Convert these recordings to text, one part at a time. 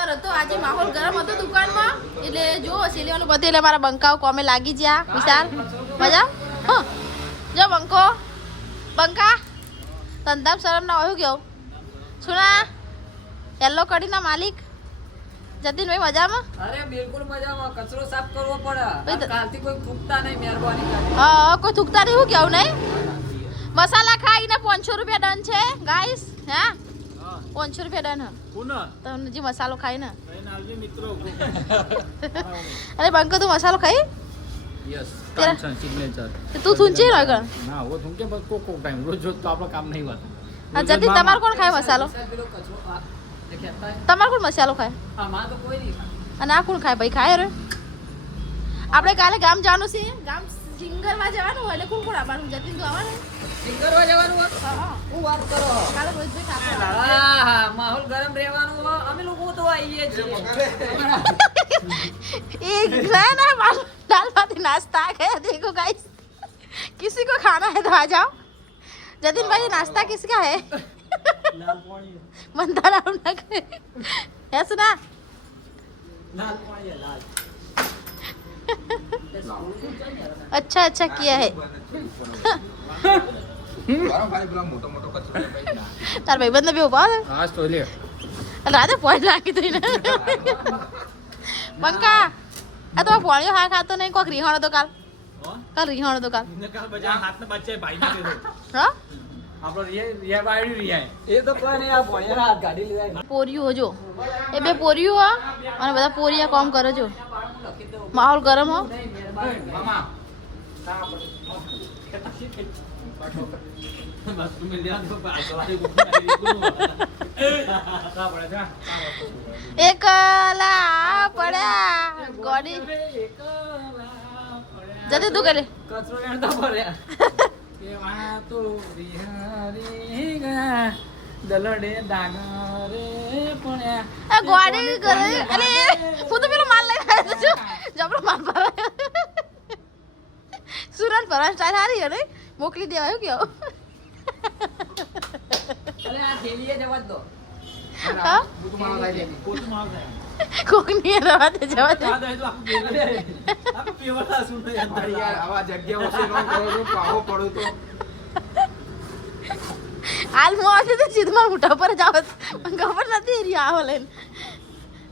રવિવાર હતો આજે માહોલ ગરમ હતો દુકાનમાં. એટલે જો સિલેવાનું બધું એટલે મારા બંકાઓ કોમે લાગી ગયા. વિશાલ મજા? હા. જો બંકો. બંકા ધંધામ શરમ ના હોય ગયો સુના યલો કડીના માલિક. જતીનભાઈ મજામાં? અરે બિલકુલ મજામાં. કચરો સાફ કરવો પડે. કાલથી કોઈ થૂકતા નહીં મહેરબાની કરી હા કોઈ થૂકતા નહીં હું કેવું નહીં? મસાલા ખાઈને પાંચસો રૂપિયા ડન છે ગાઈસ હા? પાંચસો રૂપિયા ડન તમને જે મસાલો ખાય ને. અરે બંકો તું મસાલો ખાઈ તો થૂંચી રહ્યો ના હો તું બસ કોક કોક ટાઈમ રોજ રોજ તો આપણો કામ નહીં હોતું હા જતી તમારે કોણ ખાય મસાલો? તમારે કોણ મસાલો ખાય. અને આ કોણ ખાય ભાઈ? ખાય રે. આપણે કાલે ગામ જવાનું છે. ગામ સિંગરમાં જવાનું એટલે કોણ કોણ આવવાનું? જતીન તો આવવાનું? સિંગરવા જવાનું હોય? હા હા હું વાત કરો કાલે રોજભાઈ ઠાકોર આવે. હા હા માહોલ ગરમ રહેવાનું હોય. અમે લોકો તો આવીએ છીએ एक है ना मालूम दाल भात नाश्ता आ गया देखो गाइस किसी को खाना है तो आ जाओ जतिन भाई नाश्ता किसका है मंदार ना करे है सुना अच्छा अच्छा किया है તાર ભાઈબંધ ને બી ઊભા રહે. હા તો લે રાધે પોઈન્ટ નાખી દઈ ને પંકા આ તો પોણ્યો હા ખાતો નહીં કોક રીહાણો તો કાલ. કાલ રીહાણો તો કાલ. હા? બજા રિયા રિયા બાયડી રિયા. એ તો કોઈ નહીં આ ભણ્યા હાથ ગાડી લીધા પોરિયું હો જો. એ બે પોરિયું હો. અને બધા પોરિયા કોમ કરો જો. માહોલ ગરમ હો. એકલા પડ્યા ગોડી જતી તું કરે કચરો વેણતા ભર્યા કેવા તો રિહારી ગયા દલડે પડ્યા હું તો પેલો માલ લઈ આવ્યો. માલ પર સુરત પર સ્ટાઈલ હારી અને ને મોકલી દેવાયું કયો અરે આ થેલીએ જવા દો હા કોકની રવા દે જવા દે અરે યાર આવા જગ્યા ઓછી નો કરો પાવો પડો તો હાલ હું આવશે તો સીધું મારા પર જ આવત મને ખબર નથી એ આવો લઈને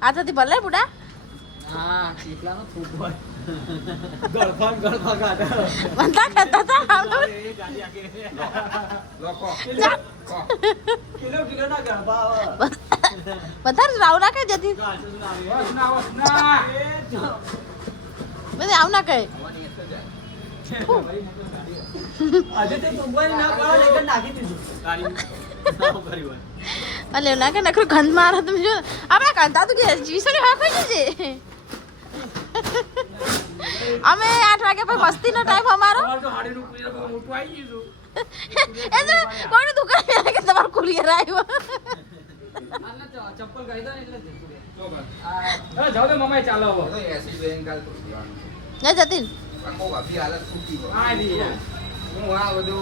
આ થતી ભલે બુડા હા હોય બનતા કરતા હતા આવડો લોકો બધા રાવ ના કહે જતી વસના આવ ના કહે અલે ના કે તમે જો આપણે કાંતા તો કે વિસણી હા કોઈ છે અમે આઠ વાગે પછી મસ્તીનો ટાઈમ અમારો. એ તો કોઈની દુકાન કે તમારું કુરિયર આવ્યો. આને ચપ્પલ કહી દો એટલે. જાવ દે મમ્મી ચાલો હવે ને જતીન. આ રી પણ પેલો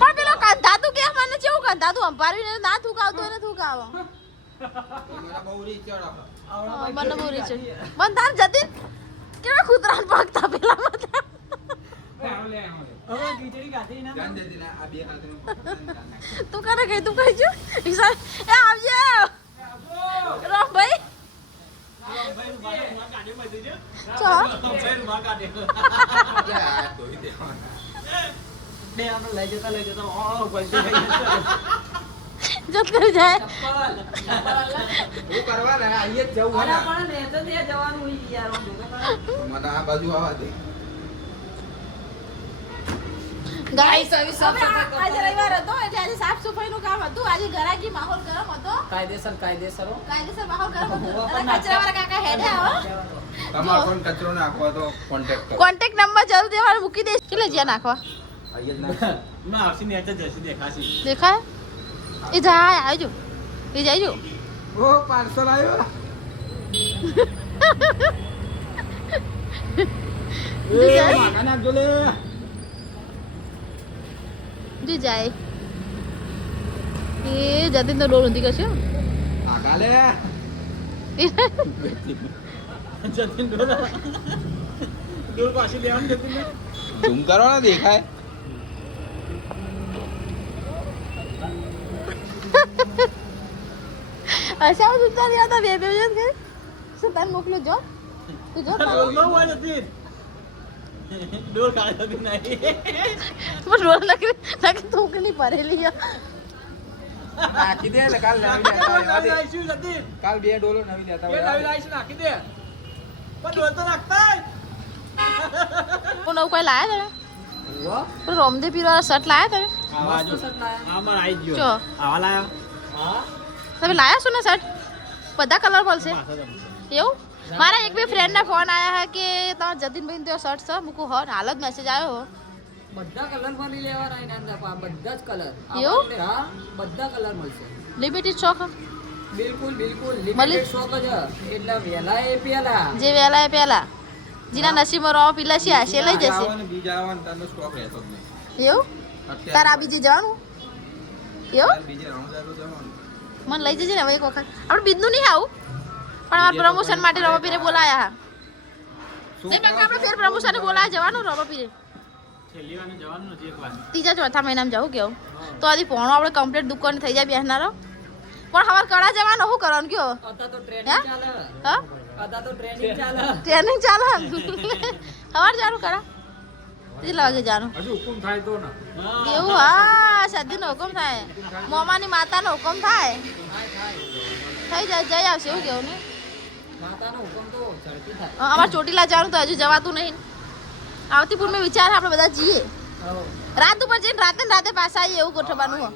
પણ પેલો કાંતા તું કે મને કેવું કાંતા તું અંપારીને ના થૂકાવતો એને થૂકાવો. હા, મને બહુ રીચ મન તાર જતીન. કેવા કૂતરાને ભાગતા પેલા બધા? તું કરે કઈ? તું કઈ છું? એ આવજે. રામ ભાઈ બે આપણે લઈ જતા લઈ જતા જત જાય. ચપ્પલ અરે પણ ને તો ત્યાં જવાનું હોય યાર હું જોતો ખરા. ગાઈસ આવી સાફ સફાઈ આજે રવિવાર હતો એટલે આજે સાફ સફાઈનું કામ હતું. આજે ઘરાકી માહોલ ગરમ હતો. કાયદેસર કાયદેસર કાયદેસર માહોલ ગરમ હતો. હોવા અને કાકા હેડે આવો. તમારે પણ કચરો નાખવા તો કોન્ટેક્ટ કરો. કોન્ટેક્ટ નંબર જરૂર દેવાનું મૂકી દઈશ. કેટલે જ્યાં નાખવા? દેખાય? એ જાય આવજો. એ જાયજો ઓ પાર્સલ આવ્યો. જી જાય. એ જતીન તો ડોળ ઊંધી કરશે હો. જતીન ડોલા ડોલ પાછી લેવાનું જતીન ઝૂમ કરો ને દેખાય. અચ્છા હું સુતા રહ્યા હતા બે બે જણ કે શું તને મોકલું? જો. તું જો ડોલ નો હોય જતીન ડોલ કાઢ જતીન નહીં. પણ રોલ લખી લખી થૂકની ભરેલી છે. નાખી દે ને કાલ આવવા દે. કાલ બે ડોલો નવી લેતા એ નવી. લાવીશું નાખી દે. પણ ડોલ તો નાખતા નવું કોઈ લાયા તમે પેલું રોમદે પીર શર્ટ લાયા તમે આવા જો. આ માર આઈ ગયો. આવા લાયા. હા? તમે લાયા છો ને શર્ટ બધા કલર મળશે પાછા જમશે. એવું મારા એક બે ફ્રેન્ડના ફોન આયા હે કે તમારા જતીનભાઈ તો શર્ટ છે મૂકું હો હાલ જ મેસેજ આવ્યો હો બધા કલરમાં નહીં લેવાના એના અંદર પા- બધા જ કલર એવું? હા બધા કલર મળશે લિમિટેડ શોખ બિલકુલ બિલકુલ મળી? લિમિટેડ સ્ટોક જ એટલે વહેલા એ પેલા જે વહેલા એ પહેલા જીના નસીબમાં રો પીલા છે હશે લઈ જશે આવે ને બીજા આવે ને તારનો સ્ટોક રહેતો જ નહીં એવું અત્યારે તાર આ બીજે જવાનું એવું બીજે રાઉન્ડ ચાલુ જવાનું મને લઈ જજે ને હવે એક વખત. આપણે બીજનું નહીં આવું. પણ અમારે પ્રમોશન માટે રમાપીરે બોલાયા હા. નહીં કારણ આપણે ફેર પ્રમોશને બોલાયા જવાનું રમાપીરે. ત્રીજા ચોથા મહિનામાં જવું કેવું તો આથી પોણો આપણે કમ્પ્લીટ દુકાન થઈ જાય બેસનારો પણ હવે કડા જવાનો શું કરવાનું કયો? ટ્રેનિંગ ચાલે. હા? અત્યારે તો ટ્રેનિંગ ચાલે. ટ્રેનિંગ ચાલે? સવાર જાનું કડા કેટલા વાગે જાનું હજુ હુકુમ થાય તો ને. એવું હા? સદીનો હુકમ થાય. મોમાની માતાનો હુકમ થાય. થઈ જાય જઈ આવશે એવું કેવું ને અમારે ચોટીલા જવાનું તો હજુ જવાતું નહીં. આવતી પૂર્ણ વિચાર આપણે બધા જઈએ. રાત ઉપર જઈને રાતે રાતે પાછા આવીએ એવું ગોઠવવાનું હો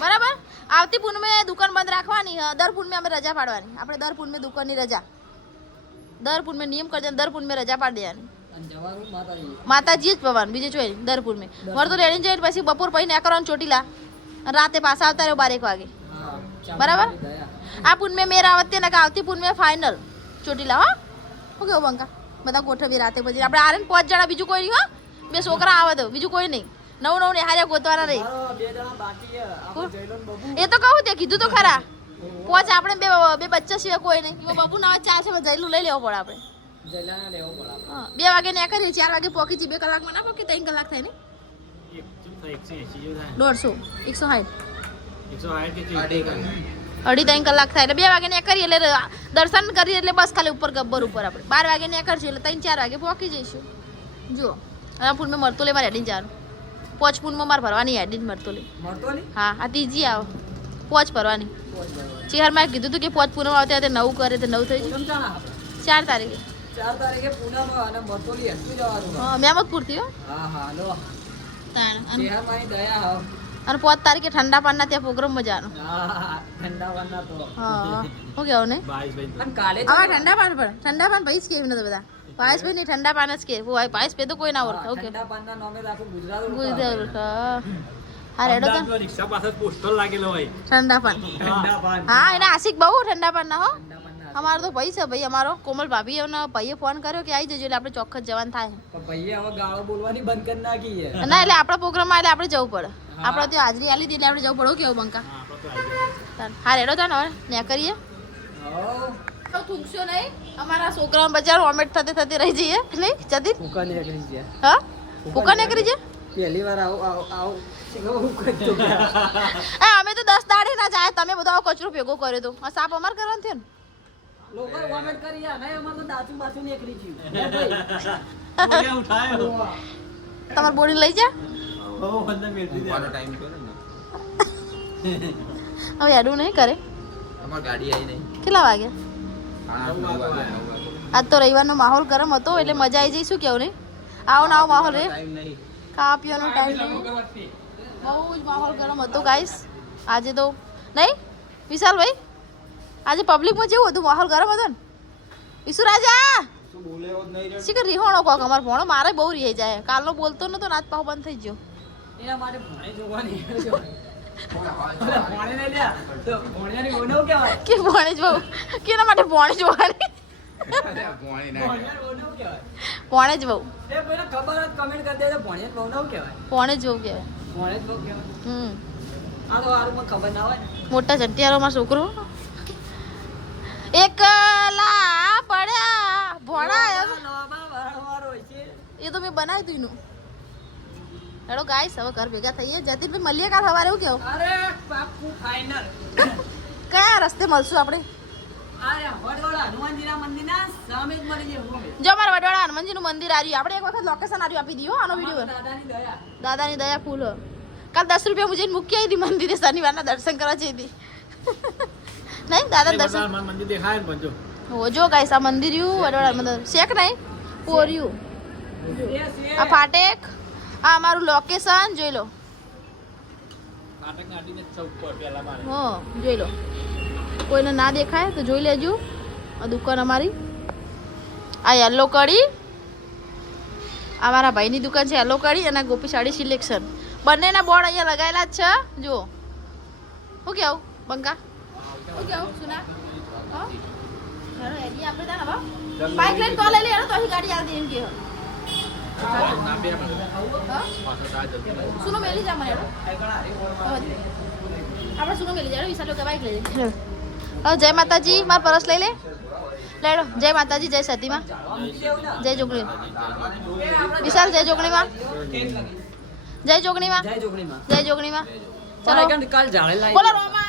બરાબર? આવતી પૂનમે દુકાન બંધ રાખવાની દર પૂનમે અમે રજા પાડવાની. આપણે દર પૂનમે દુકાનની રજા. દર પૂનમે નિયમ કરી દે દર પૂનમે રજા પાડી દેવાની. માતાજી. જ પવાનું બીજે જોઈ દરપુર મેં. મારે તો રેડી જઈને પછી બપોર પછી ને કરવાનું ચોટીલા. રાતે પાછા આવતા રહ્યો બારેક વાગે. બરાબર? આ પૂનમે મેર આવતી ને આવતી પૂનમે ફાઇનલ ચોટીલા હો? હું કેવું બંકા? બધા ગોઠવી રાતે પછી. આપણે આરે પાંચ જણા બીજું કોઈ નહીં હા? બે છોકરા આવે તો બીજું કોઈ નહીં. નવું નવું ને હારે ગોતવાના બબુ. એ તો કહું તે કીધું તો ખરા. પોચ આપણે બે બે બચ્ચા સિવાય કોઈ નહીં. બબુ ના ચા છે જઈલું લઈ લેવો પડે આપણે. બે વાગે ને કરીએ ચાર વાગે પોકી બે કલાકમાં ના પોકી ત્રણ કલાક થાય ને. દોઢસો એકસો સાઠ અઢી. ત્રણ કલાક થાય એટલે બે વાગે ને કરીએ એટલે દર્શન કરીએ એટલે બસ ખાલી ઉપર ગબ્બર ઉપર આપણે. બાર વાગે ને કરશું એટલે ત્રણ ચાર વાગે પહોંચી જઈશું. જુઓ હવે ફૂલ મેં મરતો લે મારે હેડીને જવાનું. પોચ ફૂલમાં મારે ભરવાની હેડીને મરતો લે. હા આ ત્રીજી આવો. પોચ ભરવાની. ચિહાર મારે કીધું હતું કે પોચ પૂનમ આવતી નવું કરે તો નવું થઈ જાય. ચાર તારીખે. ચાર તારીખે પૂનમ અને મરતોલી હેઠું જવાનું હા મેમતપુરથી હો. હા હા લો. તાણ શહેરમાંની દયા હા. અને પોચ તારીખે ઠંડા પાનના ત્યાં પ્રોગ્રામ મજાનો. હા ઠંડા વારના તો. હા હું કેવું ને? અને કાલે આવા ઠંડા પાન પણ ઠંડા પાન ભાઈ જ કેવી નથી બધા? પાયસ ભાઈ ની ઠંડા પાન જ કે. પાયસ ભાઈ તો કોઈ ના ઓળખે ઓકે. ઠંડા પાનના નામે તો આખું ગુજરાત હા. રેડો તો. રિક્ષા પાસે પોસ્ટર લાગેલો હોય. ઠંડા પાન. ઠંડા પાન. હા એને આશિક બહુ ઠંડા પાન ના હો. પાનના અમારો તો ભાઈ છે ભાઈ અમારો કોમલ ભાભી અને ભાઈએ ફોન કર્યો કે આવી જજો એટલે આપણે ચોક્કસ જવાનું થાય. ભાઈએ હવે ગાળો બોલવાની બંધ કરી નાખી છે ના એટલે આપણા પ્રોગ્રામમાં એટલે આપણે જવું પડે. આપણે ત્યાં હાજરી આલી હતી એટલે આપણે જવું પડે. કેવું બંકા? હા, રેડો તો હવે ને કરીએ. થૂકશો નહીં. અમારા છોકરાઓ બજાર ઓમેટ થતી થતી રહી જઈએ નહીં જતી ફૂકા નીકળી છે હા? ફૂકા નહીં કરી છે પહેલી વાર આવું આવું અમે તો દસ દાડે ના જાય. તમે બધો આવો કચરો ભેગો કર્યો તો. સાપ અમાર કરવાનું થયું ને? લોકો કોમેન્ટ કરી નહીં અમાર તો દાચું બાચું નીકળી ગયું. ભાઈ? ઉઠાયો. તમાર બોડી લઈ જા. ઓ અંદર મેળવી દે. ટાઈમ કરો ને હવે આડું નહીં કરે? અમાર ગાડી આવી નહીં. કેટલા વાગે, આજ તો રવિવારનો માહોલ ગરમ હતો એટલે મજા આવી જઈ શું કેવું નહીં? આવો ને આવો માહોલ રે. ખા ખાવા પીવાનો ટાઈમ બહુ જ માહોલ ગરમ હતો ગાઈસ આજે તો નહીં? વિશાલભાઈ? આજે પબ્લિકમાં જેવું હતું માહોલ ગરમ હતો ને. ઈસુ રાજા! શું કે રીહોણો કોક અમારો ભણો મારે બહુ રીહી જાય. કાલનો બોલતો નતો નાચ પાહો બંધ થઈ ગયો. એના માટે ભણે જોવાની કે ભણે જ કે એના માટે ભણે જોવાની? ના જ બહુ. ખબર જ બહુ કહેવાય. ના ને. મોટા જંટિયારો માં છોકરો. એકલા પડ્યા. ભોણા એ તો મેં બનાવી દીધું હેડો ગાઈસ હવે ઘર ભેગા થઈએ. જતીનભાઈ મળીએ કાલ સવારે એવું કેવું? અરે પાક્કું ફાઇનલ કયા રસ્તે મળશું આપણે? જો મારા વડવાળા હનુમાનજી મંદિર આવ્યું. આપણે એક વખત લોકેશન આવ્યું આપી દીધું આનો વીડિયો દાદાની દયા. ફૂલ કાલ દસ રૂપિયા મુજે મૂકી આવી હતી મંદિરે શનિવારના દર્શન કરવા જઈ હતી નહીં દાદા દર્શન. મંદિર દેખાય ને પણ જો હો જો ગાઈસ આ મંદિર યુ વડવાળા મંદિર. શેક નહીં પોર્યું. આ ફાટેક આ અમારું લોકેશન જોઈ લો. નાટક નાટીને ચૌક પર પેલા મારે. હો જોઈ લો. કોઈને ના દેખાય તો જોઈ લેજો. આ દુકાન અમારી. આ યલો કડી. આ મારા ભાઈની દુકાન છે યલો કડી અને ગોપી સાડી સિલેક્શન બંનેના બોર્ડ અહીંયા લગાવેલા જ છે. જુઓ. શું કહેવું બંકા શું કેવું સુના હો? હેડો, હેડી આપણે તાને હવે બાઇક લઈને તો લઈ લે હેડો, તો અહીં ગાડી આવી દે એમ કે ના બે મને હા? પાછળ આ જલ્દી સુનો મેલી જા મને હેડો. આપણે સુનો મેલી જાય વિશાલ કે બાઈક લઈ જાય હવે જય માતાજી મારા પરસ લઈ લે લેડો જય માતાજી જય સતીમાં જય જોગણી વિશાલ જય જોગણીમાં જય જોગણીમાં જય જોગણીમાં જય જોગણીમાં ચલો ચલો કાલ જાળે લાવી બોલો રોમા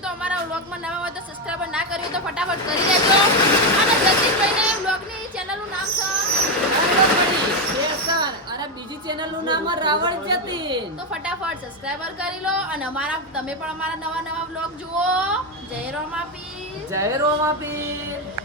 બનાવતા તો અમારા વ્લોગમાં નવા હોય તો સબસ્ક્રાઈબર ના કર્યું તો ફટાફટ કરી દેજો. અને જતીનભાઈને વ્લોગની ચેનલનું નામ છે? અને બીજી ચેનલનું નામ રાવણ જતીન તો ફટાફટ સબસ્ક્રાઈબર કરી લો અને અમારા તમે પણ અમારા નવા નવા વ્લોગ જુઓ. જય રોમા પી જય રોમાપીર.